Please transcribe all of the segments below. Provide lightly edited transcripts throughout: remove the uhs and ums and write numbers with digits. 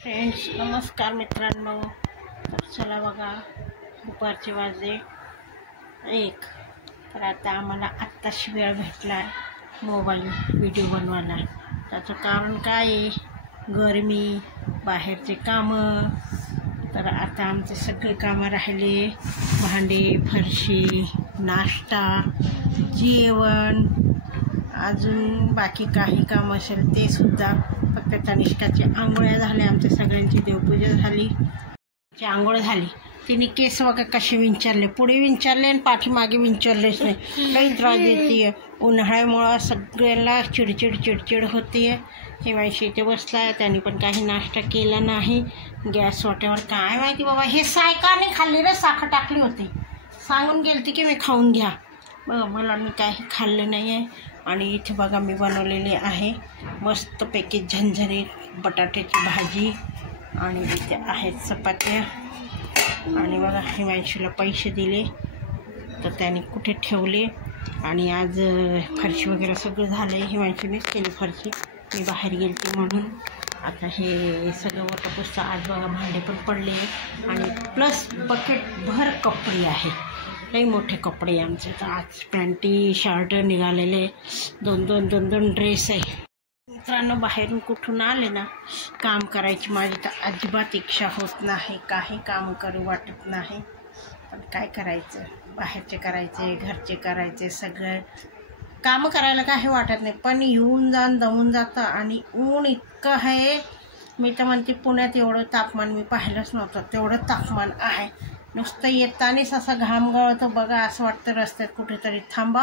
Friends नमस्कार मित्रांनो. तर चला बघा, दुपारचे वाजले 1. तर आता आम्हाला आत्ताशी वेळ भेटला आहे मोबाईल व्हिडिओ बनवायला. त्याचं कारण काय आहे? गरमी, बाहेरचे कामं. तर आता आमचे सगळे कामं राहिले, भांडे, फरशी, नाश्ता, जेवण, अजून बाकी काही काम असेल ते सुद्धा. फक्त तनिष्काची आंघोळ्या झाल्या, आमच्या सगळ्यांची देवपूजा झाली, आंघोळ झाली. तिने केस वगैरे कसे विंचारले, पुढे विंचारले आणि पाठीमागे विंचारलेच नाही. काही त्रास देते. उन्हाळ्यामुळं सगळ्याला चिडचिड होते. हिमांशी इथे बसला आहे, त्यांनी पण काही नाश्ता केला नाही. गॅस वाट्यावर काय माहिती बाबा, हे का नाही खाल्ली रे, साखर टाकली होती. सांगून गेलती की मी खाऊन घ्या. बघा, मला मी काही खाल्लं नाही आहे. आणि इथे बघा मी बनवलेली आहे मस्तपैकी झणझणीत बटाट्याची भाजी, आणि इथे आहेत चपात्या. आणि बघा, हिमांशूला पैसे दिले तर त्याने कुठे ठेवले. आणि आज फरशी वगैरे सगळं झालं आहे, हिमांशूनेच केली फरशी, मी बाहेर गेलते म्हणून. आता हे सगळं वटपुसतं. आज बघा भांडे पण पडले आणि प्लस बकेटभर कपडे आहे, लई मोठे कपडे आमचे. तर आज पॅन्टी शर्ट निघालेले, दोन ड्रेस आहे. मित्रांनो, बाहेरून कुठून आले ना, काम करायची माझी तर अजिबात इच्छा होत नाही, काही काम करू वाटत नाही. पण काय करायचं, बाहेरचे करायचे, घरचे करायचे, सगळं कामं करायला काही वाटत नाही. पण येऊन जाऊन दमून जातं. आणि ऊन इतकं आहे, मी तर म्हणते पुण्यात एवढं तापमान मी पाहिलंच नव्हतं, तेवढं तापमान आहे. नुसतं येतानीच असा घाम गळतो बघा, असं वाटतं रस्त्यात कुठेतरी थांबा.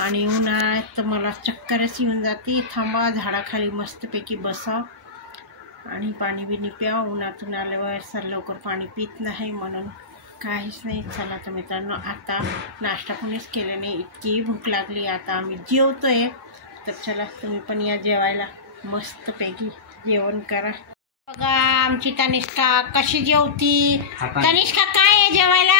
आणि उन्हाळ्यात तर मला चक्करच येऊन जाते. थांबा, झाडाखाली मस्तपैकी बसा आणि पाणी बिणी प्या. उन्हातून आल्यावर सर लवकर पाणी पित नाही म्हणून काहीच नाही. चला तर मित्रांनो, आता नाश्ता कोणीच केलं नाही, इतकी भूक लागली. आता आम्ही जेवतोय. तर चला तुम्ही पण या जेवायला, मस्तपैकी जेवण करा. बघा आमची तनिष्का कशी जेवती. तनिष्का काय आहे जेवायला?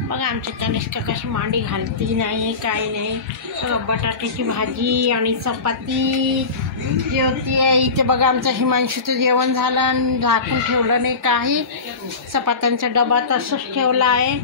बघा आमची तनिष्का कशी मांडी घालती नाही, काय नाही. बटाट्याची भाजी आणि चपाती जेवती आहे. इथे बघा आमचं हिमांशूचं जेवण झालं आणि झाकून ठेवलं नाही काही. चपात्यांचा डबा तसंच ठेवला आहे.